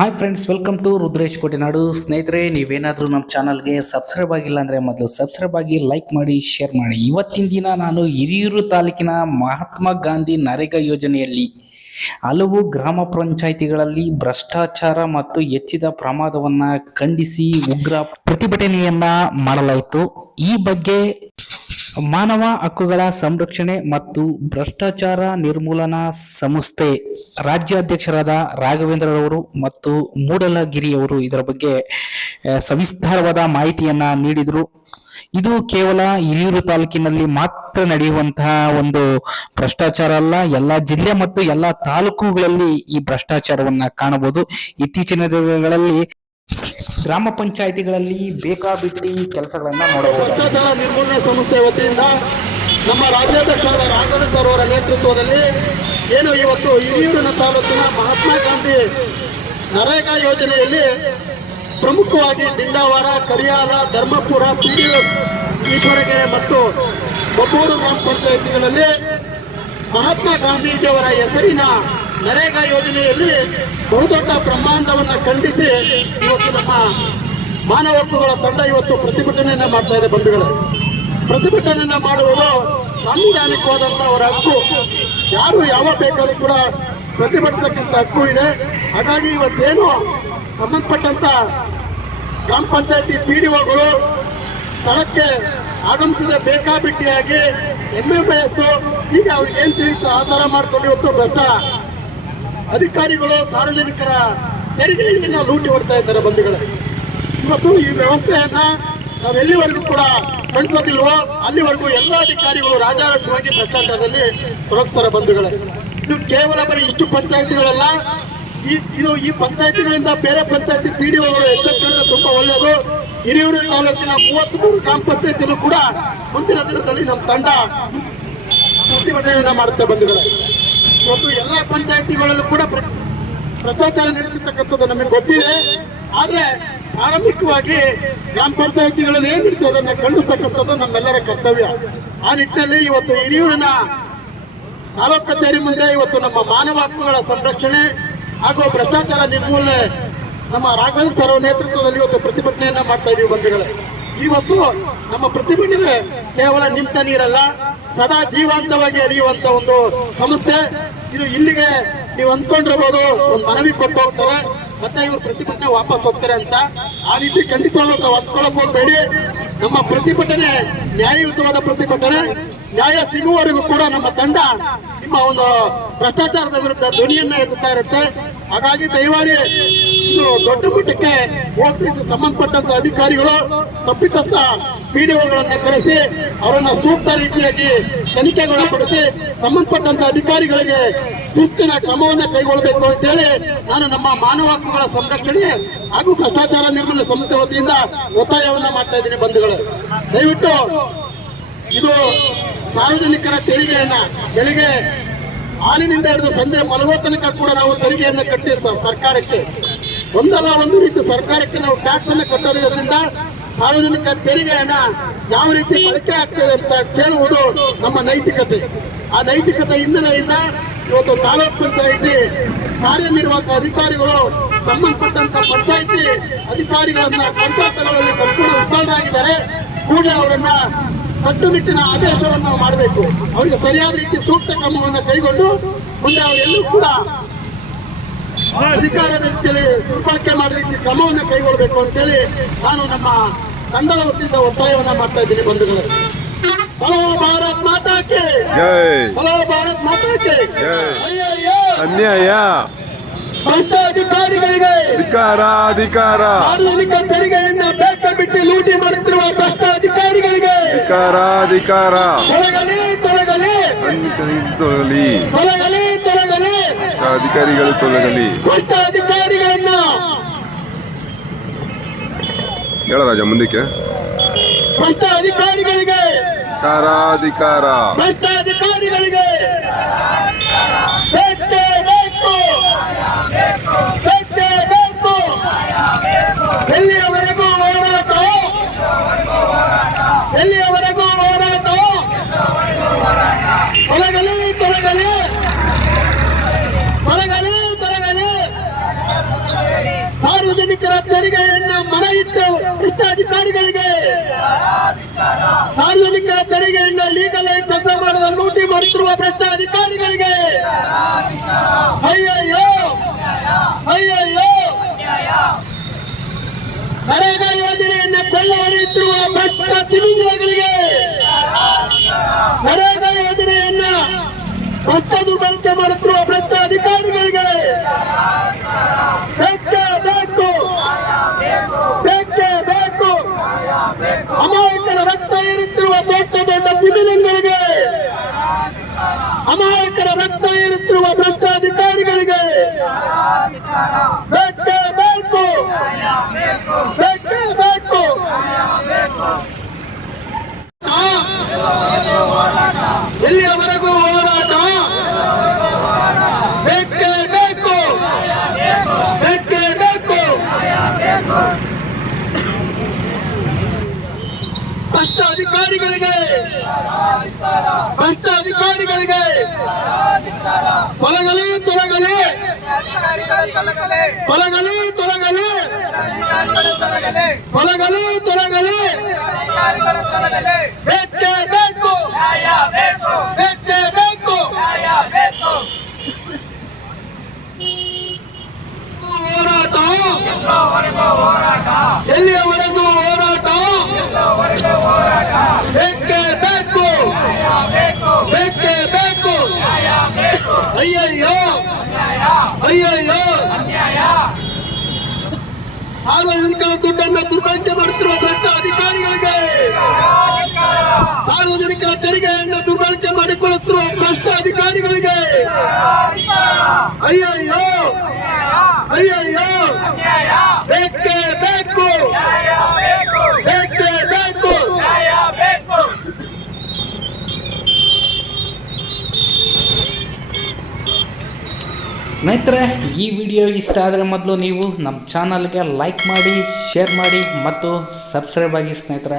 Hi friends welcome to Rudresh Kotenadu ಸ್ನೇಹಿತರೆ ನೀವೇನಾದರೂ ನಮ್ಮ ಚಾನಲ್ಗೆ ಸಬ್ಸ್ಕ್ರೈಬ್ ಆಗಿಲ್ಲ ಅಂದರೆ ಮೊದಲು ಸಬ್ಸ್ಕ್ರೈಬ್ ಆಗಿ ಲೈಕ್ ಮಾಡಿ ಶೇರ್ ಮಾಡಿ. ಇವತ್ತಿನ ದಿನ ನಾನು ಹಿರಿಯೂರು ತಾಲೂಕಿನ ಮಹಾತ್ಮ ಗಾಂಧಿ ನರೇಗಾ ಯೋಜನೆಯಲ್ಲಿ ಹಲವು ಗ್ರಾಮ ಪಂಚಾಯಿತಿಗಳಲ್ಲಿ ಭ್ರಷ್ಟಾಚಾರ ಮತ್ತು ಹೆಚ್ಚಿದ ಪ್ರಮಾದವನ್ನು ಖಂಡಿಸಿ ಉಗ್ರ ಪ್ರತಿಭಟನೆಯನ್ನ ಮಾಡಲಾಯಿತು. ಈ ಬಗ್ಗೆ ಮಾನವ ಹಕ್ಕುಗಳ ಸಂರಕ್ಷಣೆ ಮತ್ತು ಭ್ರಷ್ಟಾಚಾರ ನಿರ್ಮೂಲನಾ ಸಂಸ್ಥೆ ರಾಜ್ಯಾಧ್ಯಕ್ಷರಾದ ರಾಘವೇಂದ್ರರವರು ಮತ್ತು ಮೂಡಲಗಿರಿಯವರು ಇದರ ಬಗ್ಗೆ ಸವಿಸ್ತಾರವಾದ ಮಾಹಿತಿಯನ್ನ ನೀಡಿದರು. ಇದು ಕೇವಲ ಹಿರಿಯೂರು ತಾಲೂಕಿನಲ್ಲಿ ಮಾತ್ರ ನಡೆಯುವಂತಹ ಒಂದು ಭ್ರಷ್ಟಾಚಾರ ಅಲ್ಲ. ಎಲ್ಲ ಜಿಲ್ಲೆ ಮತ್ತು ಎಲ್ಲ ತಾಲೂಕುಗಳಲ್ಲಿ ಈ ಭ್ರಷ್ಟಾಚಾರವನ್ನ ಕಾಣಬಹುದು. ಇತ್ತೀಚಿನ ದಿನಗಳಲ್ಲಿ ಗ್ರಾಮ ಪಂಚಾಯಿತಿಗಳಲ್ಲಿ ಬೇಕಾಬಿಟ್ಟಿ ಕೆಲಸಗಳನ್ನ ನೋಡಬಹುದು ಭ್ರಷ್ಟಾಚಾರ ನಿರ್ಮೂಲನೆ ಸಂಸ್ಥೆ ವತಿಯಿಂದ ನಮ್ಮ ರಾಜ್ಯಾಧ್ಯಕ್ಷರಾದ ರಾಘವೇಂದ್ರ ಸರ್ ಅವರ ನೇತೃತ್ವದಲ್ಲಿ ಏನು ಇವತ್ತು ಹಿರಿಯೂರಿನ ತಾಲೂಕಿನ ಮಹಾತ್ಮ ಗಾಂಧಿ ನರೇಗಾ ಯೋಜನೆಯಲ್ಲಿ ಪ್ರಮುಖವಾಗಿ ದಿಂಡಾವಾರ, ಕರಿಯಾಲ, ಧರ್ಮಪುರ, ಪಿಡಿಎಸ್ ಮತ್ತು ಬಬ್ಬೂರು ಗ್ರಾಮ ಪಂಚಾಯಿತಿಗಳಲ್ಲಿ ಮಹಾತ್ಮ ಗಾಂಧೀಜಿಯವರ ಹೆಸರಿನ ನರೇಗಾ ಯೋಜನೆಯಲ್ಲಿ ಬಹುದೊಡ್ಡ ಬ್ರಹ್ಮಾಂಡವನ್ನು ಖಂಡಿಸಿ ಇವತ್ತು ನಮ್ಮ ಮಾನವ ಹಕ್ಕುಗಳ ತಂಡ ಇವತ್ತು ಪ್ರತಿಭಟನೆಯನ್ನ ಮಾಡ್ತಾ ಇದೆ ಬಂಧುಗಳೇ. ಪ್ರತಿಭಟನೆಯನ್ನ ಮಾಡುವುದು ಸಾಂವಿಧಾನಿಕವಾದಂಥ ಅವರ ಹಕ್ಕು. ಯಾರು ಯಾವ ಬೇಕಾದ್ರೂ ಕೂಡ ಪ್ರತಿಭಟಿಸತಕ್ಕಂಥ ಹಕ್ಕು ಇದೆ. ಹಾಗಾಗಿ ಇವತ್ತೇನು ಸಂಬಂಧಪಟ್ಟಂತ ಗ್ರಾಮ ಪಂಚಾಯತಿ ಒಗಳು ಸ್ಥಳಕ್ಕೆ ಆಗಮಿಸಿದ ಬೇಕಾಬಿಟ್ಟಿಯಾಗಿ ಎಂ ಎಂ ಎಸ್, ಈಗ ಅವ್ರಿಗೆ ಏನ್ ತಿಳಿಯುತ್ತೋ ಆ ತರ ಮಾಡ್ಕೊಂಡು ಇವತ್ತು ಅಧಿಕಾರಿಗಳು, ಸಾರ್ವಜನಿಕರ ತೆರಿಗೆಯನ್ನ ಲೂಟಿ ಹೊಡ್ತಾ ಇದ್ದಾರೆ ಬಂಧುಗಳೇ. ಇವತ್ತು ಈ ವ್ಯವಸ್ಥೆಯನ್ನ ನಾವು ಎಲ್ಲಿವರೆಗೂ ಕೂಡ ಖಂಡಿಸೋದಿಲ್ವೋ, ಅಲ್ಲಿವರೆಗೂ ಎಲ್ಲ ಅಧಿಕಾರಿಗಳು ರಾಜಾರಸವಾಗಿ ಭ್ರಷ್ಟಾಚಾರದಲ್ಲಿ ತೊಡಗಿಸ್ತಾರೆ ಬಂಧುಗಳೇ. ಇದು ಕೇವಲ ಬರೀ ಇಷ್ಟು ಪಂಚಾಯತಿಗಳಲ್ಲ, ಈ, ಇದು ಈ ಪಂಚಾಯತಿಗಳಿಂದ ಬೇರೆ ಪಂಚಾಯತಿ ಪಿ ಡಿ ಎಚ್ಚೆತ್ತುಕೊಂಡ್ರೆ ತುಂಬಾ ಒಳ್ಳೆಯದು. ಹಿರಿಯೂರು ತಾಲೂಕಿನ ಮೂವತ್ಮೂರು ಗ್ರಾಮ ಪಂಚಾಯತಿಗಳು ಕೂಡ ಮುಂದಿನ ದಿನದಲ್ಲಿ ನಮ್ಮ ತಂಡ ಪ್ರತಿಭಟನೆಯನ್ನ ಮಾಡುತ್ತೆ ಬಂಧುಗಳೇ. ಇವತ್ತು ಎಲ್ಲ ಪಂಚಾಯತಿಗಳಲ್ಲೂ ಕೂಡ ಭ್ರಷ್ಟಾಚಾರ ನಡೀತಿರ್ತಕ್ಕಂಥದ್ದು ನಮಗೆ ಗೊತ್ತಿದೆ. ಆದ್ರೆ ಪ್ರಾರಂಭಿಕವಾಗಿ ಗ್ರಾಮ ಪಂಚಾಯತಿಗಳಲ್ಲಿ ಏನಿರ್ತದೆ ಅದನ್ನ ಖಂಡಿಸ್ತಕ್ಕಂಥದ್ದು ನಮ್ಮೆಲ್ಲರ ಕರ್ತವ್ಯ. ಆ ನಿಟ್ಟಿನಲ್ಲಿ ಇವತ್ತು ಹಿರಿಯೂರಿನ ತಾಲೂಕು ಕಚೇರಿ ಮುಂದೆ ಇವತ್ತು ನಮ್ಮ ಮಾನವ ಹಕ್ಕುಗಳ ಸಂರಕ್ಷಣೆ ಹಾಗೂ ಭ್ರಷ್ಟಾಚಾರ ನಿರ್ಮೂಲನೆ ನಮ್ಮ ರಾಘವೇಂದ್ರ ಸರ್ ನೇತೃತ್ವದಲ್ಲಿ ಇವತ್ತು ಪ್ರತಿಭಟನೆಯನ್ನ ಮಾಡ್ತಾ ಇದೀವಿ ಬಂಧುಗಳೇ. ಇವತ್ತು ನಮ್ಮ ಪ್ರತಿಭಟನೆ ಕೇವಲ ನಿಂತ ನೀರಲ್ಲ, ಸದಾ ಜೀವಂತವಾಗಿ ಹರಿಯುವಂತ ಒಂದು ಸಂಸ್ಥೆ. ಇದು ಇಲ್ಲಿಗೆ ನೀವು ಅಂದ್ಕೊಂಡಿರ್ಬೋದು, ಒಂದು ಮನವಿ ಕೊಟ್ಟು ಹೋಗ್ತಾರೆ ಮತ್ತೆ ಇವ್ರು ಪ್ರತಿಭಟನೆ ವಾಪಸ್ ಹೋಗ್ತಾರೆ ಅಂತ. ಆ ರೀತಿ ಖಂಡಿತವಾಗ್ಲೂ ತಾವು ಅಂದ್ಕೊಳಕ್ ಹೋಗ್ಬೇಡಿ. ನಮ್ಮ ಪ್ರತಿಭಟನೆ ನ್ಯಾಯಯುತವಾದ ಪ್ರತಿಭಟನೆ. ನ್ಯಾಯ ಸಿಗುವವರೆಗೂ ಕೂಡ ನಮ್ಮ ತಂಡ ನಿಮ್ಮ ಒಂದು ಭ್ರಷ್ಟಾಚಾರದ ವಿರುದ್ಧ ಧ್ವನಿಯನ್ನ ಎತ್ತುತ್ತಾ ಇರುತ್ತೆ. ಹಾಗಾಗಿ ದಯಮಾಡಿ ಇದು ದೊಡ್ಡ ಮಟ್ಟಕ್ಕೆ ಹೋಗ್ತಿದ್ದು ಸಂಬಂಧಪಟ್ಟಂತ ಅಧಿಕಾರಿಗಳು ತಪ್ಪಿತಸ್ಥ ಪಿಡಿಒಗಳನ್ನ ಕರೆಸಿ ಅವರನ್ನ ಸೂಕ್ತ ರೀತಿಯಾಗಿ ತನಿಖೆಗೊಳಪಡಿಸಿ ಸಂಬಂಧಪಟ್ಟಂತ ಅಧಿಕಾರಿಗಳಿಗೆ ಶಿಸ್ತಿನ ಕ್ರಮವನ್ನ ಕೈಗೊಳ್ಳಬೇಕು ಅಂತೇಳಿ ನಾನು ನಮ್ಮ ಮಾನವ ಹಕ್ಕುಗಳ ಸಂರಕ್ಷಣೆ ಹಾಗೂ ಭ್ರಷ್ಟಾಚಾರ ನಿರ್ಮೂಲನೆ ಸಂಸ್ಥೆ ವತಿಯಿಂದ ಒತ್ತಾಯವನ್ನ ಮಾಡ್ತಾ ಇದ್ದೀನಿ ಬಂಧುಗಳು. ದಯವಿಟ್ಟು ಇದು ಸಾರ್ವಜನಿಕರ ತೆರಿಗೆಯನ್ನ ಬೆಳಿಗ್ಗೆ ಹಾಲಿನಿಂದ ಹಿಡಿದು ಸಂಜೆ ಮಲಗೋ ತನಕ ಕೂಡ ನಾವು ತೆರಿಗೆಯನ್ನ ಕಟ್ಟಿ ಸರ್ಕಾರಕ್ಕೆ ಒಂದಲ್ಲ ಒಂದು ರೀತಿ ಸರ್ಕಾರಕ್ಕೆ ನಾವು ಟ್ಯಾಕ್ಸ್ ಅನ್ನು ಕಟ್ಟೋದ್ರಿಂದ ಸಾರ್ವಜನಿಕ ತೆರಿಗೆಯನ್ನ ಯಾವ ರೀತಿ ಬಳಕೆ ಆಗ್ತದೆ ಅಂತ ಕೇಳುವುದು ನಮ್ಮ ನೈತಿಕತೆ. ಆ ನೈತಿಕತೆ ಹಿನ್ನೆಲೆಯಿಂದ ಇವತ್ತು ತಾಲೂಕ್ ಪಂಚಾಯಿತಿ ಕಾರ್ಯನಿರ್ವಾಹಕ ಅಧಿಕಾರಿಗಳು ಸಂಬಂಧಪಟ್ಟಂತ ಪಂಚಾಯಿತಿ ಅಧಿಕಾರಿಗಳನ್ನ ಕಂಟ್ರಾಕ್ಟರ್ಗಳಲ್ಲಿ ಸಂಪೂರ್ಣ ವಿಫಲರಾಗಿದ್ದಾರೆ. ಕೂಡಲೇ ಅವರನ್ನ ಕಟ್ಟುನಿಟ್ಟಿನ ಆದೇಶವನ್ನು ಮಾಡಬೇಕು. ಅವರಿಗೆ ಸರಿಯಾದ ರೀತಿ ಸೂಕ್ತ ಕ್ರಮವನ್ನು ಕೈಗೊಂಡು ಮುಂದೆ ಅವರೆಲ್ಲೂ ಕೂಡ ಅಧಿಕಾರದ ರೀತಿಯಲ್ಲಿ ದುರ್ಬಳಕೆ ಮಾಡೋ ರೀತಿ ಕ್ರಮವನ್ನು ಕೈಗೊಳ್ಳಬೇಕು ಅಂತೇಳಿ ನಾನು ನಮ್ಮ ತಂಡದ ವತಿಯಿಂದ ಒತ್ತಾಯವನ್ನ ಮಾಡ್ತಾ ಇದ್ದೀನಿ ಬಂಧುಗಳು. ಹಲೋ ಭಾರತ್ ಮಾತಾಕೆ ಹಲೋ ಭಾರತ್ ಮಾತಾಕೆ ಅನ್ಯಾಯ! ಭ್ರಷ್ಟಾಧಿಕಾರಿಗಳಿಗೆ ಅಧಿಕಾರ ಅಧಿಕಾರ! ಸಾರ್ವಜನಿಕ ತೆರಿಗೆಯನ್ನ ಬೇಕ ಬಿಟ್ಟು ಲೂಟಿ ಮಾಡುತ್ತಿರುವ ಭ್ರಷ್ಟ ಅಧಿಕಾರಿಗಳಿಗೆ ಅಧಿಕಾರ! ಅಧಿಕಾರ ತೊಳಗಲಿ! ತೊಳಗಲಿ ತೊಳಗಲಿ! ತೊಲಗಲಿ ತೊಲಗಲಿ ತೊಲಗಲಿ ಅಧಿಕಾರಿಗಳು ತೊಲಗಲಿ ಭ್ರಷ್ಟ ಅಧಿಕಾರಿಗಳನ್ನ ಹೇಳ ರಾಜ ಮುಂದಕ್ಕೆ. ಭ್ರಷ್ಟ ಅಧಿಕಾರಿಗಳಿಗೆ ಕಾರಾಧಿಕಾರ ಭ್ರಷ್ಟ ಅಧಿಕಾರಿಗಳಿಗೆ ಬೇಕೇ ಬೇಕು. ಬೇಕೇ ಬೇಕು. ಎಲ್ಲಿಯವರೆಗೂ ಹೋರಾಟ ಎಲ್ಲಿಯವರೆಗೂ ಹೋರಾಟ ತೊಲಗಲಿ ತೊಲಗಲಿ ತೊಲಗಲಿ ತೊಲಗಲಿ ಅಧಿಕಾರಿಗಳಿಗೆ ಸಾರ್ವಜನಿಕ ತೆರಿಗೆಯನ್ನ ಲೀಗಲ್ ಆಗಿ ಕೆಲಸ ಮಾಡದ ಲೂಟಿ ಮಾಡುತ್ತಿರುವ ಭ್ರಷ್ಟ ಅಧಿಕಾರಿಗಳಿಗೆ ಅಯ್ಯಯ್ಯೋ ಅಯ್ಯಯ್ಯೋ ನರೇಗಾ ಯೋಜನೆಯನ್ನ ಕೊಳ್ಳ ಹೊಡೆಯುತ್ತಿರುವ ಭ್ರಷ್ಟ ತಿಮಿಂಗಲಗಳಿಗೆ ನರೇಗಾ ಯೋಜನೆಯನ್ನ ಭ್ರಷ್ಟ ದುರ್ಬಳಕೆ ಮಾಡುತ್ತಿರುವ ಭ್ರಷ್ಟ ಅಧಿಕಾರಿಗಳಿಗೆ ಬೇಕೇ ಬೇಕು ಬೇಕೇ ಬೇಕು ಅಮಾಯಕರ ರಕ್ತ ಏರುತ್ತಿರುವ ದೊಡ್ಡ ದೊಡ್ಡ ತಿಮಿಲಿಂಗಳಿಗೆ ಅಮಾಯಕರ ರಕ್ತ ಏರುತ್ತಿರುವ ಭ್ರಷ್ಟಾಧಿಕಾರಿಗಳಿಗೆ ಬೇಕೇ ಬೇಕು ಬೇಕೇ ಬೇಕು ಆ, ಎಲ್ಲಿಯವರೆಗೂ ಹೋರಾಟ ಬೇಕೇ ಬೇಕು ಬೇಕೇ ಬೇಕು ಭ್ರಷ್ಟ ಅಧಿಕಾರಿಗಳಿಗೆ ಭ್ರಷ್ಟ ಅಧಿಕಾರಿಗಳಿಗೆ ತೊಲಗಲಿ ತೊಲಗಲಿ ತೊಲಗಲಿ ತೊಲಗಲಿ ತೊಲಗಲಿ ತೊಲಗಲಿ ಬೇಕೇ ಬೇಕು ಹೋರಾಟ ಎಲ್ಲಿಯವರೆಗೂ ಹೋರಾಟ ಬೇಕೇ ಬೇಕು ಬೇಕೇ ಬೇಕು ಅಯ್ಯಯ್ಯೋ! ಅಯ್ಯಯ್ಯೋ! ಸಾರ್ವಜನಿಕರ ದುಡ್ಡನ್ನ ದುರ್ಬಳಕೆ ಮಾಡುತ್ತಿರುವ ಭ್ರಷ್ಟ ಅಧಿಕಾರಿಗಳಿಗೆ ಸಾರ್ವಜನಿಕರ ತೆರಿಗೆಯನ್ನ ದುರ್ಬಳಕೆ ಮಾಡಿಕೊಳ್ಳುತ್ತಿರುವ ಭ್ರಷ್ಟ ಅಧಿಕಾರಿಗಳಿಗೆ ಅಯ್ಯಯ್ಯೋ! ಅಯ್ಯಯ್ಯೋ ಬೇಕೇ ಬೇಕು ಬೇಕೇ ಬೇಕು ಸ್ನೇಹಿತರೆ, ಈ ವಿಡಿಯೋ ಇಷ್ಟ ಆದರೆ ಮೊದಲು ನೀವು ನಮ್ಮ ಚಾನಲ್ಗೆ ಲೈಕ್ ಮಾಡಿ ಶೇರ್ ಮಾಡಿ ಮತ್ತು ಸಬ್ಸ್ಕ್ರೈಬ್ ಆಗಿ ಸ್ನೇಹಿತರೆ.